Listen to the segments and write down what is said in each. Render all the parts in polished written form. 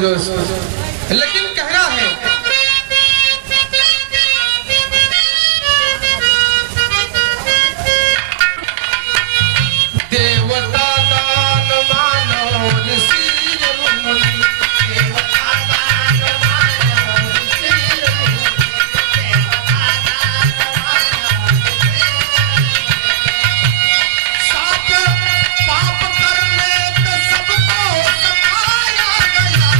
है दोस्त, लेकिन कह रहा है देवता दान मानो ऋषि मुनि, देवता दान मानो ऋषि मुनि, साप पाप करने पे सबको सताया गया,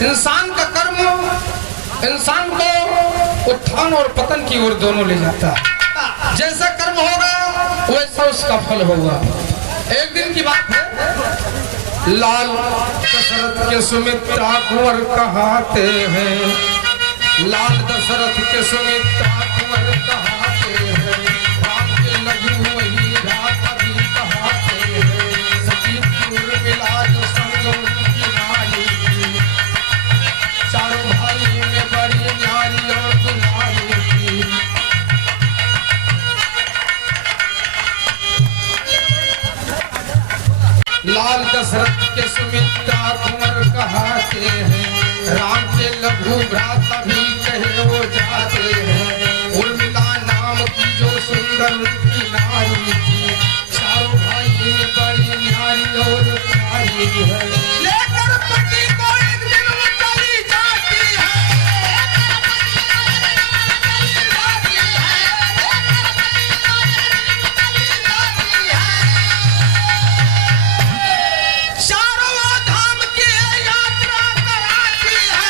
इंसान का कर्म इंसान को उत्थान और पतन की ओर दोनों ले जाता है। जैसा कर्म होगा वैसा उसका फल होगा। एक दिन की बात है, लाल दशरथ के सुमित्रा कुंवर कहाते हैं, लाल दशरथ के सुमित्रा कुंवर कहाते हैं, राम के लघु वही रात अभी कहाते हैं, सती उर्मिला जो संग उनकी नारी, चारों भाई में बड़ी न्यारी और दुलारी थी। लाल दशरथ के सुमित्रा कुंवर कहाते हैं, राम के लघु भ्राता भी कहे वो जाते हैं, उर्मिला नाम की जो सुंदर उनकी नारी थी, चारों भाई में बड़ी न्यारी और प्यारी है, लेकर पति को एक दिन वो चली जाती है, चारों धाम की यात्रा कराती है,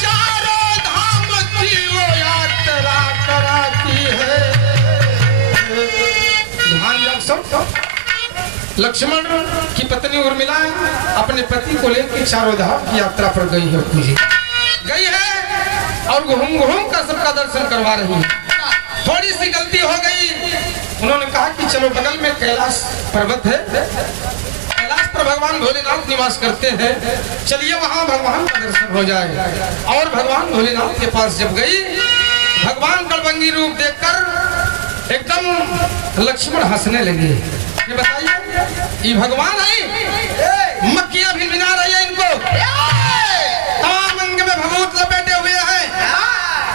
चारों धाम की वो यात्रा कराती है। ध्यान रख सब। लक्ष्मण की पत्नी उर्मिला अपने पति को लेकर चारों धाम की यात्रा पर गई है, गई है और घूम घूम कर सबका दर्शन करवा रही है। थोड़ी सी गलती हो गई, उन्होंने कहा कि चलो बगल में कैलाश पर्वत है, कैलाश पर भगवान भोलेनाथ निवास करते हैं, चलिए वहां भगवान का दर्शन हो जाए। और भगवान भोलेनाथ के पास जब गई, भगवान गड़बंगी रूप देखकर एकदम लक्ष्मण हंसने लगे। ये बताइए, ये भगवान है, मक्खियां भी बिना रही है इनको, तमाम अंग में भभूत लपेटे हुए हैं,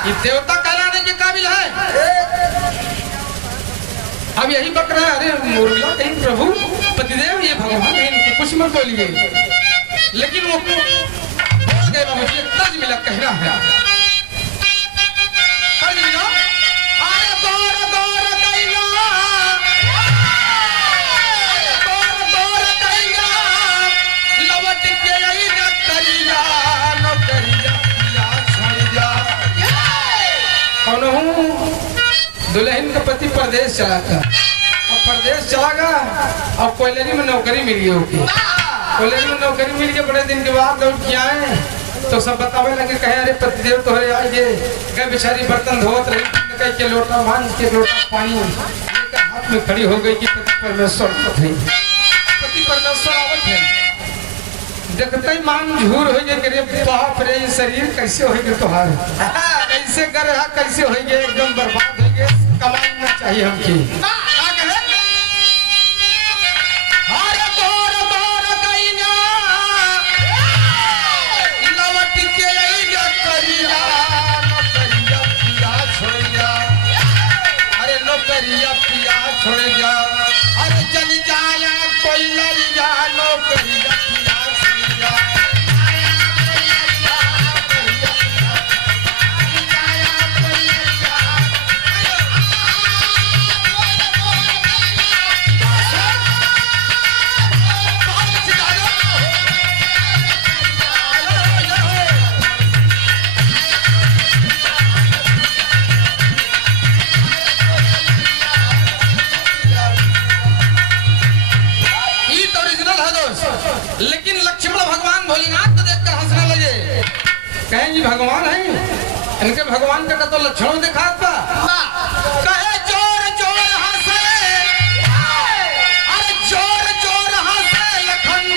ये देवता कहलाने के काबिल है। अब यही बक रहा है, अरे उर्मिला कहीं प्रभु पतिदेव ये भगवान है, इनको कुछ मत बोलिए। लेकिन वो बोल गए, मुझे तर्ज मिला, कह रहा है तर्ज मिला, अरे गौर गौर कैला, गौर गौर कैला, लवट के आई न करिया, न करिया या छोड़ जा। कौन हूँ? दुल्हन का पति परदेश चला था, अब परदेश चला गया, अब कोयलरी में नौकरी मिल गई होगी, कोयलरी में नौकरी मिल गई, बड़े दिन के बाद लौट के आए तो सब बतावे लगे, कहे अरे पतिदेव तोहरे आए गए, बेचारी बर्तन धोत रही, कह के लोटा मांझ के लोटा पानी हाथ में खड़ी हो गई कि पति परमेश्वर थे, पति परमेश्वर आवत है। देखते ही मान झूर हो गए, बाप रे ये शरीर कैसे हो गए तुहार, कैसे कर कैसे हो गए, एकदम बर्बाद हो गए, कमाना चाहिए हमकी। लवट भगवान है, इनके भगवान का तो लक्षण दिखात बा। कहे चोर चोर हंसे, अरे चोर चोर हंसे लखन,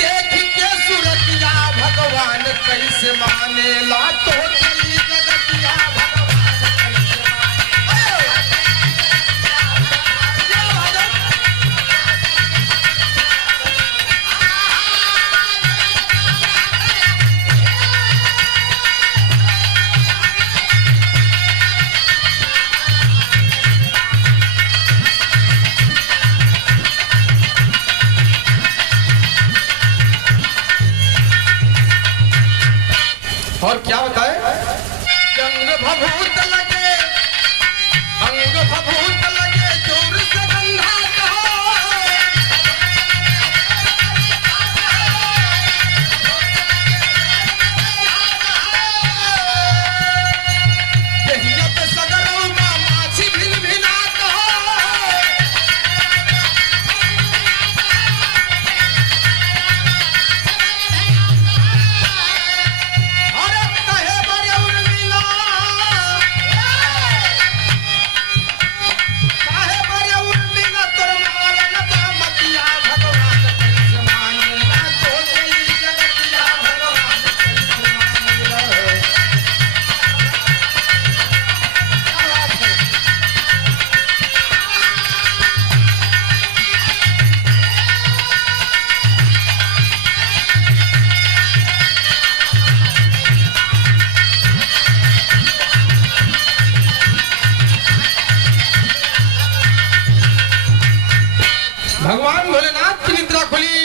देख के सूरतिया भगवान कैसे माने ला तो चली जगतिया भगवान और क्या बताए, अंग भभूत लगे, अंग भभूत लगे जोर से गंधा कहो, देहिया पे सगरौ माँ माछी भिन भिना कहो, भगवान भोलेनाथ की निद्रा खुली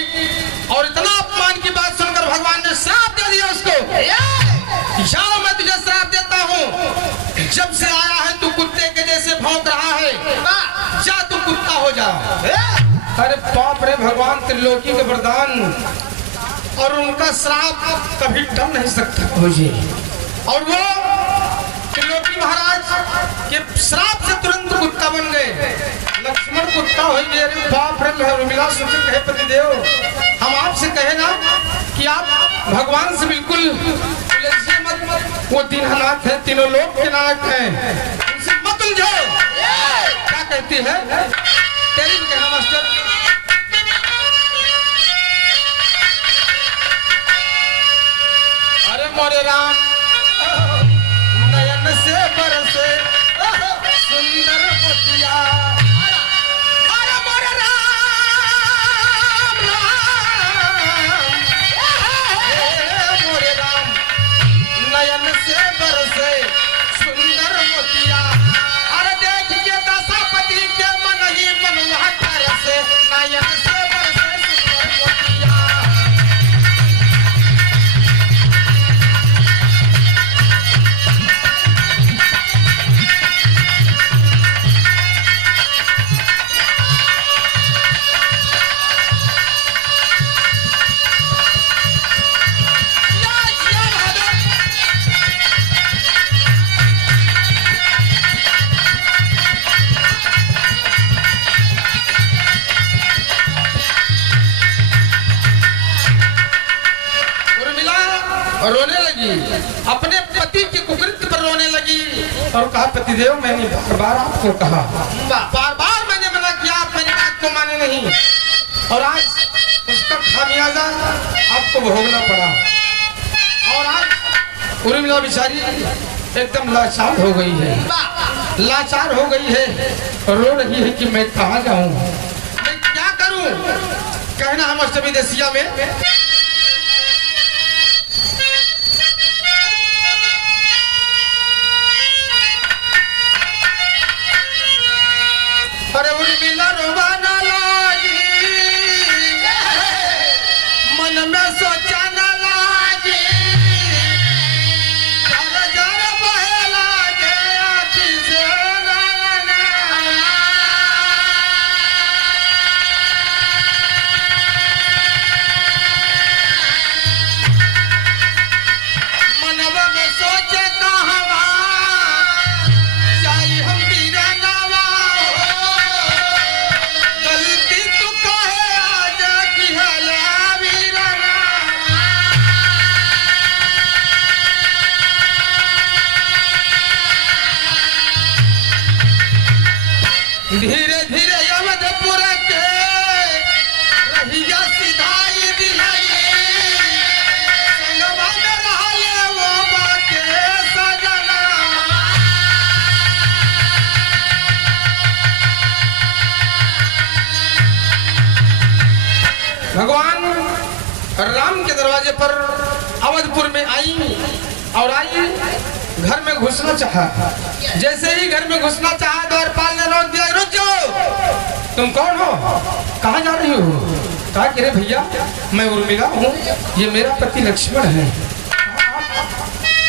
और इतना अपमान की बात सुनकर भगवान ने श्राप दे दिया उसको। जाओ मैं तुझे श्राप देता हूँ, जब से आया है तू कुत्ते के जैसे भौंक रहा है, जा तू कुत्ता हो जा। अरे बाप रे, भगवान त्रिलोकी के वरदान और उनका श्राप कभी टल नहीं सकता मुझे। और वो त्रिलोकी महाराज के श्राप से तुरंत कुत्ता बन गए। लक्ष्मण कुत्ता हो गए। अरे बाप रे, मिला सोचे कहे पतिदेव, हम आपसे कहे ना कि आप भगवान से बिल्कुल उलझिए मत, वो दीननाथ है, तीनों लोक के नायक हैं, उनसे मत उलझो। क्या कहती है तेरी भी कहना मास्टर, अरे मोरे राम नयन से बरसे सुंदर मोतिया, अरे मोरे राम मोरे राम नयन से बरसे सुंदर मोतिया, अरे देख के दशापति के मन ही मन वह तरसे, नयन से बरसे सुंदर मोतिया। रोने लगी, अपने पति के कुकृत्य पर रोने लगी और कहा पतिदेव मैंने बार बार आपको कहा, बार बार मैंने मना किया, आप मेरी बात को माने नहीं और आज उसका खामियाजा आपको भोगना पड़ा। और आज उर्मिला बेचारी एकदम लाचार हो गई है, लाचार हो गई है, रो रही है कि मैं कहाँ जाऊँ, मैं क्या करूँ। कहना हम अष्टमी देसिया में अरे उर्मिला रोवाना लागी, मन में सोचा न लागी, जर जर बहे लागे आँखी से नैना। धीरे धीरे अवधपुर के रहिया सिधाई दिलाई संगवा में रहले वो बाके सजना। भगवान राम के दरवाजे पर अवधपुर में आई और आई घर में घुसना चाहा। जैसे ही घर में घुसना चाहा द्वारपाल ने रोक दिया, रुक जाओ। तुम कौन हो, कहाँ जा रही हो? कहा कि रे भैया मैं उर्मिला हूँ, ये मेरा पति लक्ष्मण है।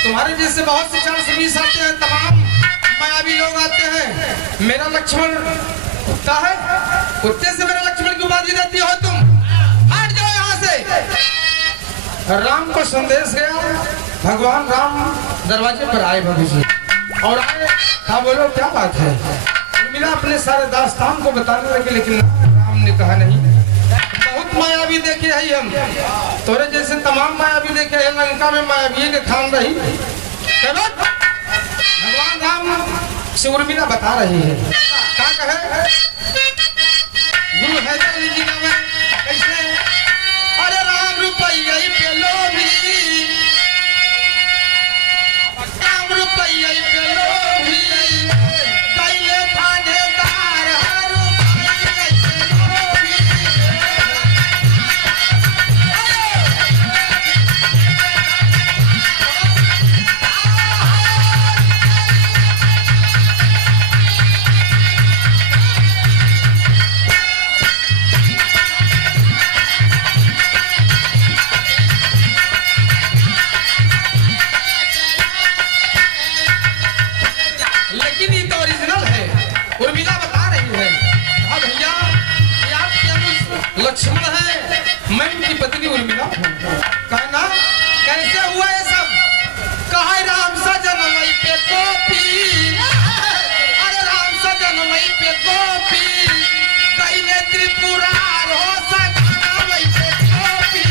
तुम्हारे जैसे बहुत से चार समीस आते हैं, तमाम मायावी लोग आते हैं। मेरा लक्ष्मण कुत्ता है, कुत्ते से मेरा लक्ष्मण की उपाधि देती हो तुम? हट जाओ यहाँ से। राम को संदेश गया। भगवान राम दरवाजे पर आए बाबू जी और आए, कहा बोलो क्या बात है? उर्मिला अपने सारे दास्तान को बताने लगे, लेकिन राम ने कहा नहीं, बहुत मायावी देखे है हम, तोरे जैसे तमाम मायावी देखे हैं, लंका में मायावी के खान रही। भगवान राम से उर्मिला बता रही है, क्या कहे? गुरु हैदर अली जी का मैं कैसे, अरे राम रुपया पे लोभी, राम रुपया पे लोभी, कैले थानेदार हर रुपया पे लोभी। लेकिन ये तो ओरिजिनल है। उर्मिला बता रही है, हाँ भैया ये आपके अनुज लक्ष्मण है, मैं उनकी पत्नी उर्मिला हूँ। कहना कैसे हुआ ये सब? कहा राम सजनमई पे कॉपी, अरे राम सजनमई पे कॉपी, कैले त्रिपुरार हो सजनमई पे कॉपी।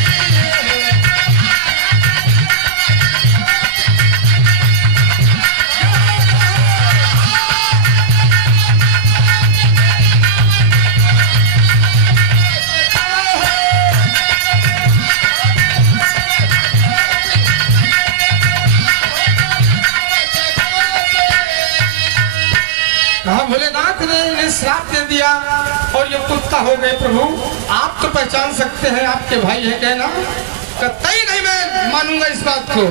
कहा भोलेनाथ ने इन्हें श्राप दे दिया और ये कुत्ता हो गए। प्रभु आप तो पहचान सकते हैं, आपके भाई है कहना, कतई नहीं मैं मानूंगा इस बात को।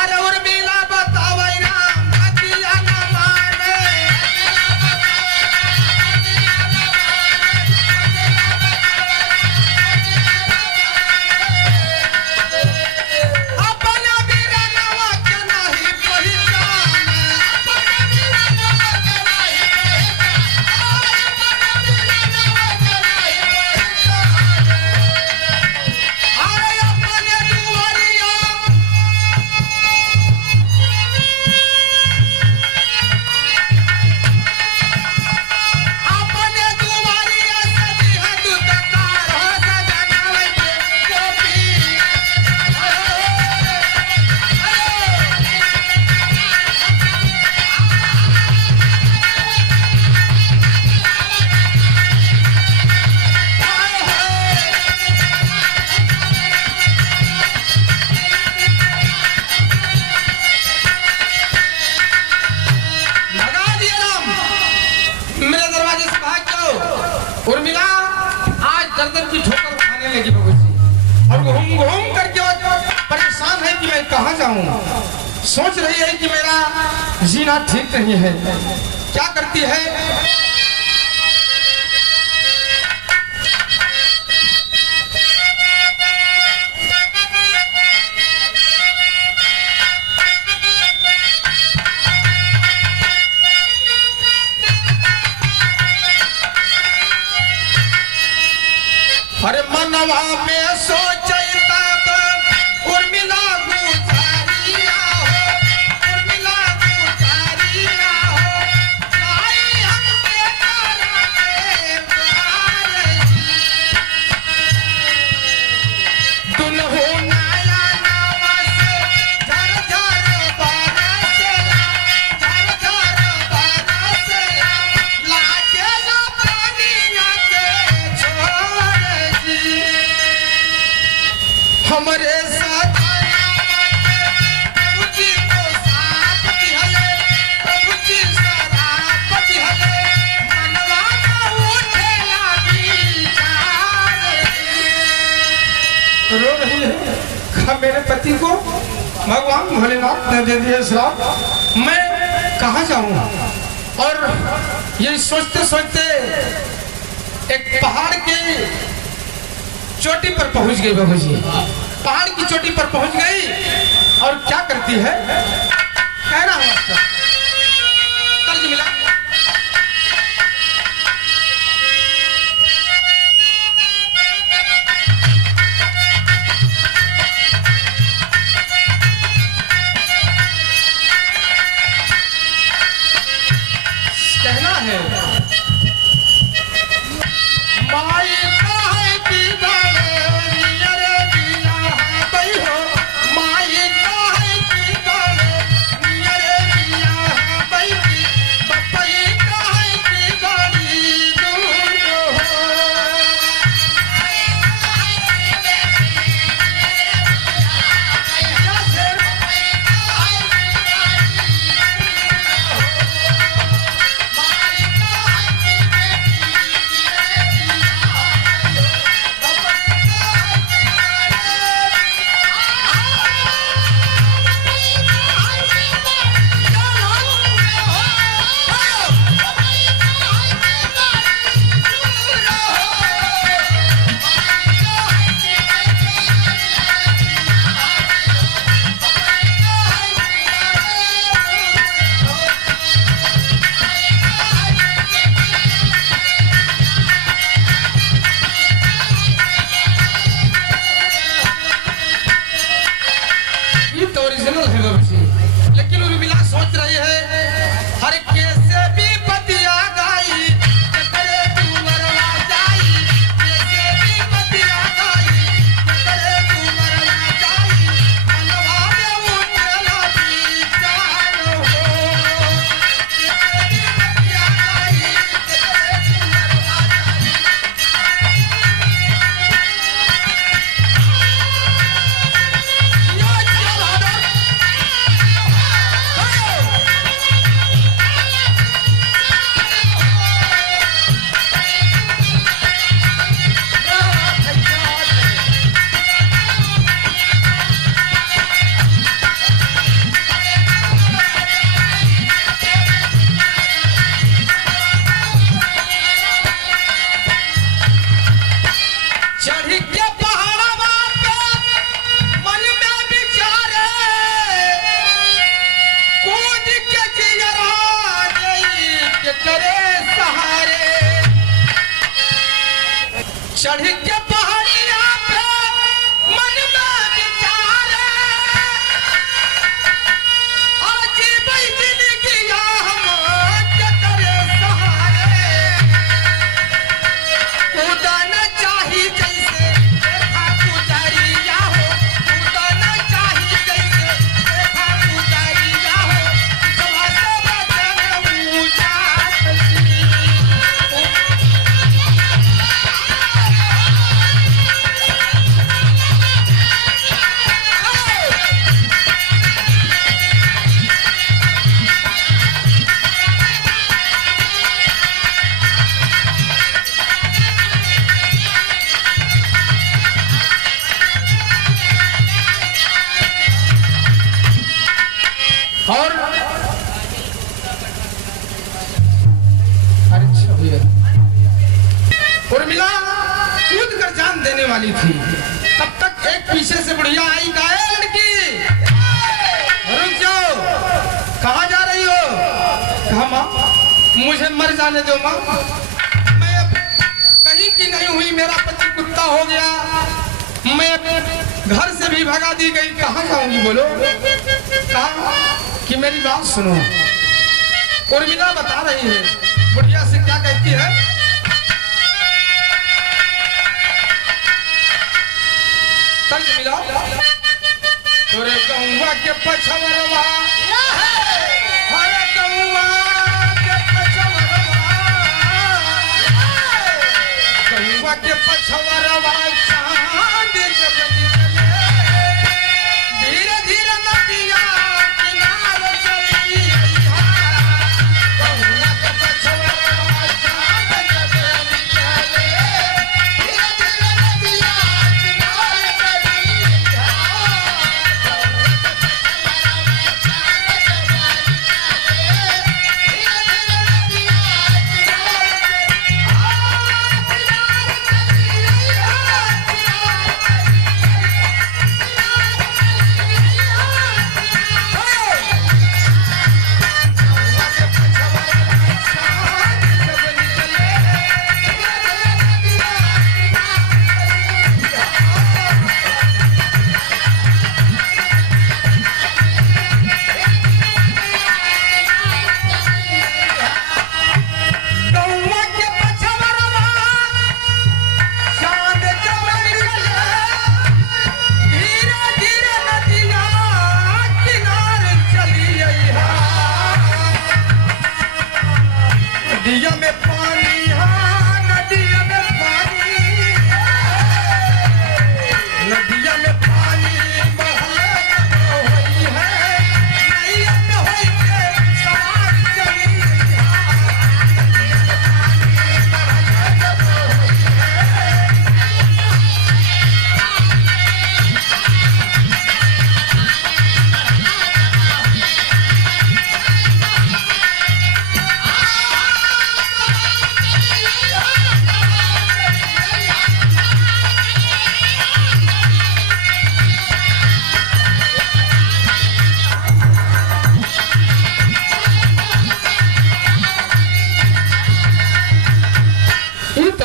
अरे उर्मिला बताओ राम अतिया न माने, अपना बीरनवा के नहीं पहचाने, अरे अपने दुआरिया अपने दुआरिया सजी हद तकार हो सजनावे के कोपी। भगा दिया राम, मेरे दरवाजे से भाग जाओ। उर्मिला आज गर्दन की ठोकर खाने लगी बाबू जी, और घूम घूम करके वो परेशान है कि मैं कहाँ जाऊं। सोच रही है कि मेरा जीना ठीक नहीं है। क्या करती है? अरे मनवा में सोचता उर्मिला गुजारिया हो, उर्मिला गुजारिया हो, आई हमके तारा के द्वार दुल्हो नया नवा से झर झर बरसेला, झर झर बरसेला, लागे मेरे पति को भगवान भोलेनाथ ने दे दिया श्राप, मैं कहाँ जाऊँ? और ये सोचते सोचते एक पहाड़ की चोटी पर पहुंच गई। बाबू जी पहाड़ की चोटी पर पहुंच गई और क्या करती है, कह रहा हूँ तर्ज मिला। कहना है माई काहे की नियर दिया बई हो, माई काहे की नियर दिया बई, बपई काहे की गाड़ी दूर हो। लेकिन उर्मिला सोच रही है हर कैसे भी पतिया गाई, करे तू मरवा जाई, कैसे भी पतिया गाई, करे तू मरवा जाई, मनवा में उठला विचार हो, कैसे भी पतिया गाई, करे तू मरवा चढ़ी के पहाड़वा पे मन में विचारे, कूद के जियरा गई के करे सहारे। चढ़ी के पहाड़िया पे मन में विचारे, आज भाई जिंदगिया हम के करे सहारे। उड़ना चाहिए जैसे देखा पुजारिया हो, उड़ना चाहिए जैसे देखा पुजारिया हो, सभा से बचन ऊंचा और उर्मिला कूद कर जान देने वाली थी, तब तक एक पीछे से बुढ़िया आई, गाये लड़की रुक जाओ, कहाँ जा रही हो? कहा माँ मुझे मर जाने दो माँ, मैं अब कहीं की नहीं हुई, मेरा पति कुत्ता हो गया, मैं घर से भी भगा दी गई, कहाँ जाऊंगी बोलो? कहा कि मेरी बात सुनो। उर्मिला बता रही है, बुढ़िया से क्या कहती है, तर्ज मिला। तोरे गौवा के पछवरवा, हरे गौवा के पछवरवा, गौवा के पछवरवा चांद जब निकले, धीरे धीरे नदिया किनारे चली, गौवा के पछवरवा चांद जब निकले, धीरे धीरे नदिया किनारे चली।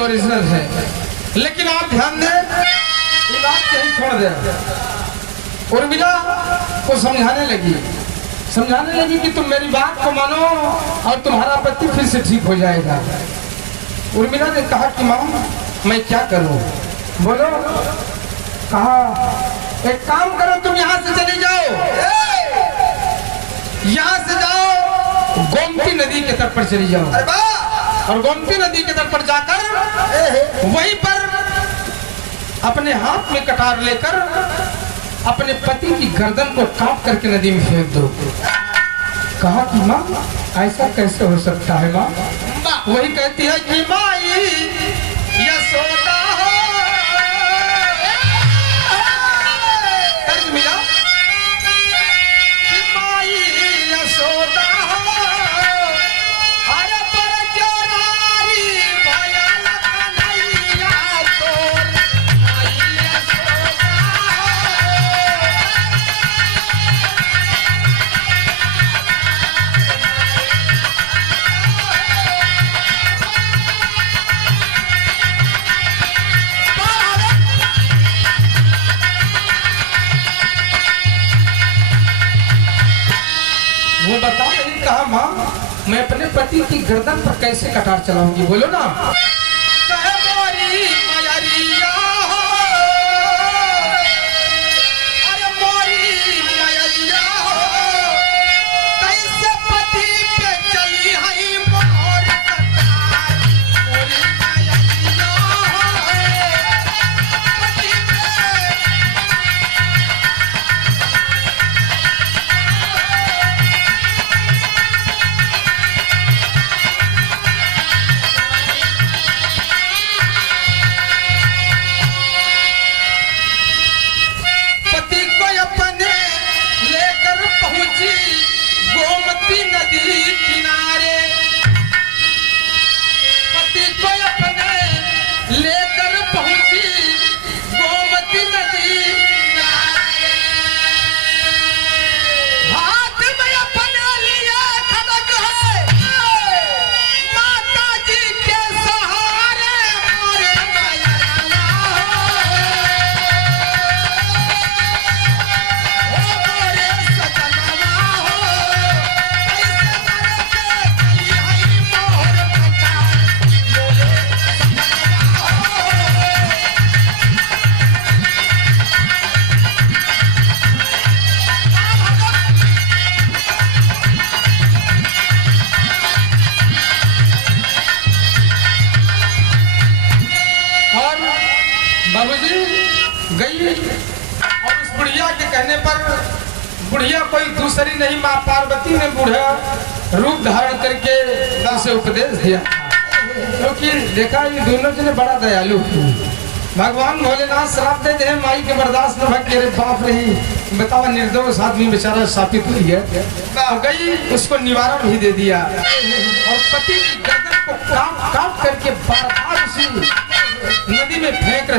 ओरिजिनल है, लेकिन आप ध्यान दें, ये बात कहीं छोड़ दे। उर्मिला को समझाने लगी कि तुम मेरी बात को मानो और तुम्हारा पति फिर से ठीक हो जाएगा। उर्मिला ने कहा कि मां मैं क्या करूं? बोलो। कहा एक काम करो, तुम यहाँ से चली जाओ, यहाँ से जाओ गोमती नदी के तट पर चली जाओ, और गोमती नदी के तट पर जाकर वहीं पर अपने हाथ में कटार लेकर अपने पति की गर्दन को काट करके नदी में फेंक दो। कहा कि माँ ऐसा कैसे हो सकता है माँ? वही कहती है कि माई यशोदा मिला कि माई यशोदा अरे पर जो नारी भयल कन्हैया तोर माई यशोदा। वो बता नहीं, कहा माँ मैं अपने पति की गर्दन पर कैसे कटार चलाऊंगी? बोलो ना। गोमती नदी किनारे पति को अपने लेकर पहुंची गोमती नदी किनारे, हाथ में अपने लिए खड़ग है माता जी के सहारे मोरे माया हो मोरे सजनवा हो। बाबूजी गई और उस बुढ़िया के कहने पर, बुढ़िया कोई दूसरी नहीं माँ पार्वती ने बूढ़ा रूप धारण करके उसे उपदेश दिया, क्योंकि देखा ये दोनों जने बड़ा दयालु। भगवान भोलेनाथ श्राप देते हैं माई के बर्दाश्त न भग, अरे बाप रही बतावा निर्दोष आदमी बेचारा शापित हुई है। गई उसको निवारण भी दे दिया और पति की गर्दन को काट काट करके बार-बार उसी नदी में फेंक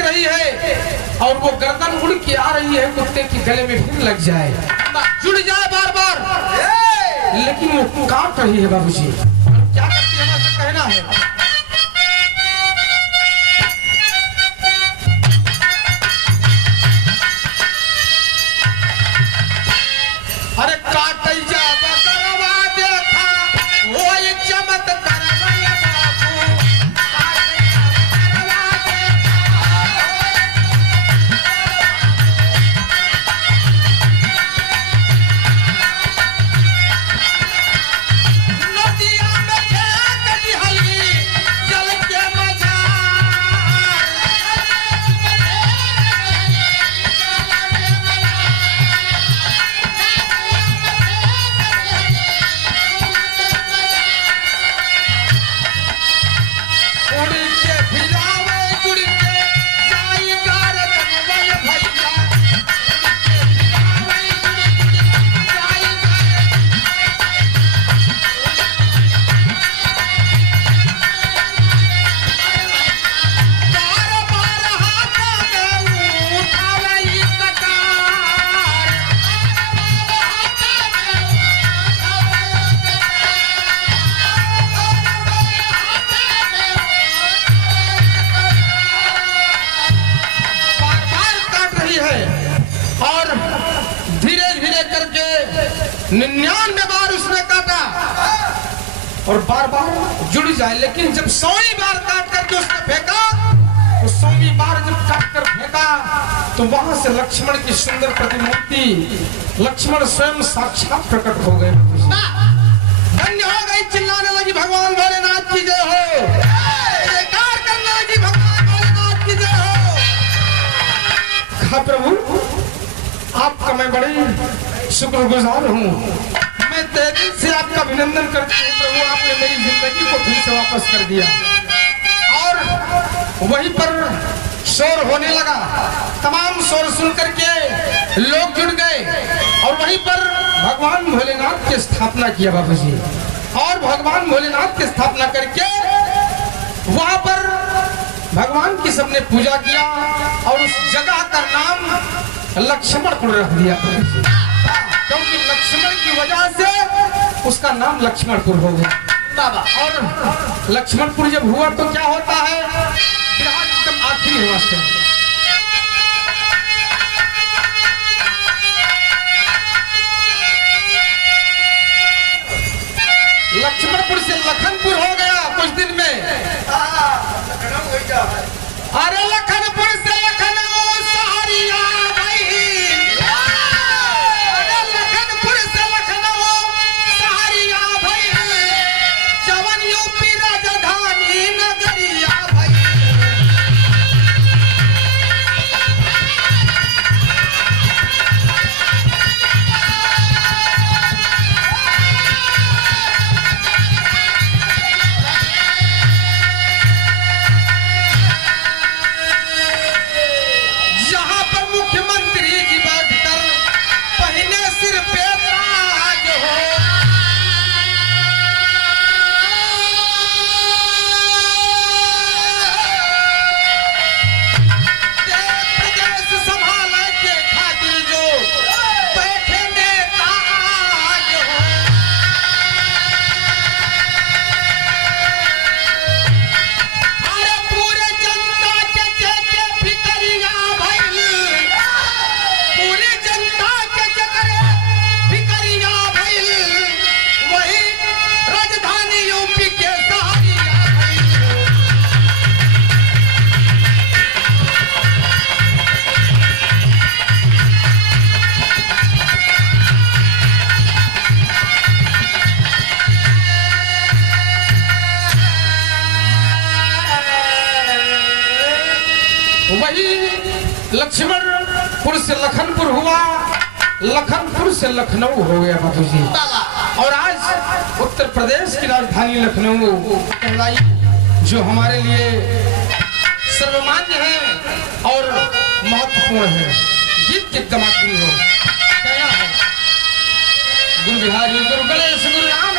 रही है और वो गर्दन उड़ के आ रही है कुत्ते के गले में फिर लग जाए, जुड़ जाए बार बार, लेकिन वो काट रही है बाबूजी। क्या करती है हमारे कहना है, अरे काट जा बकरवा देखा वो एक चमत्कार 99 बार उसने काटा और बार बार जुड़ जाए, लेकिन जब 100वीं बार काट करके उसने फेंका, तो 100वीं बार जब काट कर फेंका तो वहां से लक्ष्मण की सुंदर प्रतिमूर्ति, लक्ष्मण स्वयं साक्षात प्रकट हो गए। धन्य हो गई, चिल्लाने लगी भगवान भोलेनाथ की जय हो, जयकार करने लगी भगवान भोलेनाथ की जय हो। कहा प्रभु आपका मैं बड़े शुक्रगुजार हूँ, मैं तहे दिल से आपका अभिनंदन करती हूँ प्रभु, आपने मेरी जिंदगी को फिर से वापस कर दिया। और वहीं पर शोर होने लगा, तमाम शोर सुन करके लोग जुड़ गए और वहीं पर भगवान भोलेनाथ की स्थापना किया बाबू जी। और भगवान भोलेनाथ की स्थापना करके वहां पर भगवान की सबने पूजा किया और उस जगह का नाम लक्ष्मणपुर रख दिया, क्योंकि लक्ष्मण की वजह से उसका नाम लक्ष्मणपुर हो गया। और लक्ष्मणपुर जब हुआ तो क्या होता है, एकदम आखिरी हुआ। लक्ष्मणपुर से लखनपुर हो गया कुछ दिन में। अरे लखनपुर से लखनऊ सहारिया भाई, अरे लखनपुर से लखनऊ सहारिया भाई, जवन यूपी राजधानी नगरिया भाई। लक्ष्मणपुर से लखनपुर हुआ, लखनपुर से लखनऊ हो गया बाबू जी। और आज उत्तर प्रदेश की राजधानी लखनऊ कहलाई, जो हमारे लिए सर्वमान्य है और महत्वपूर्ण है। गीत की दमाकनी हो क्या है, गुरु बिहारी गुरु गणेश गुरु राम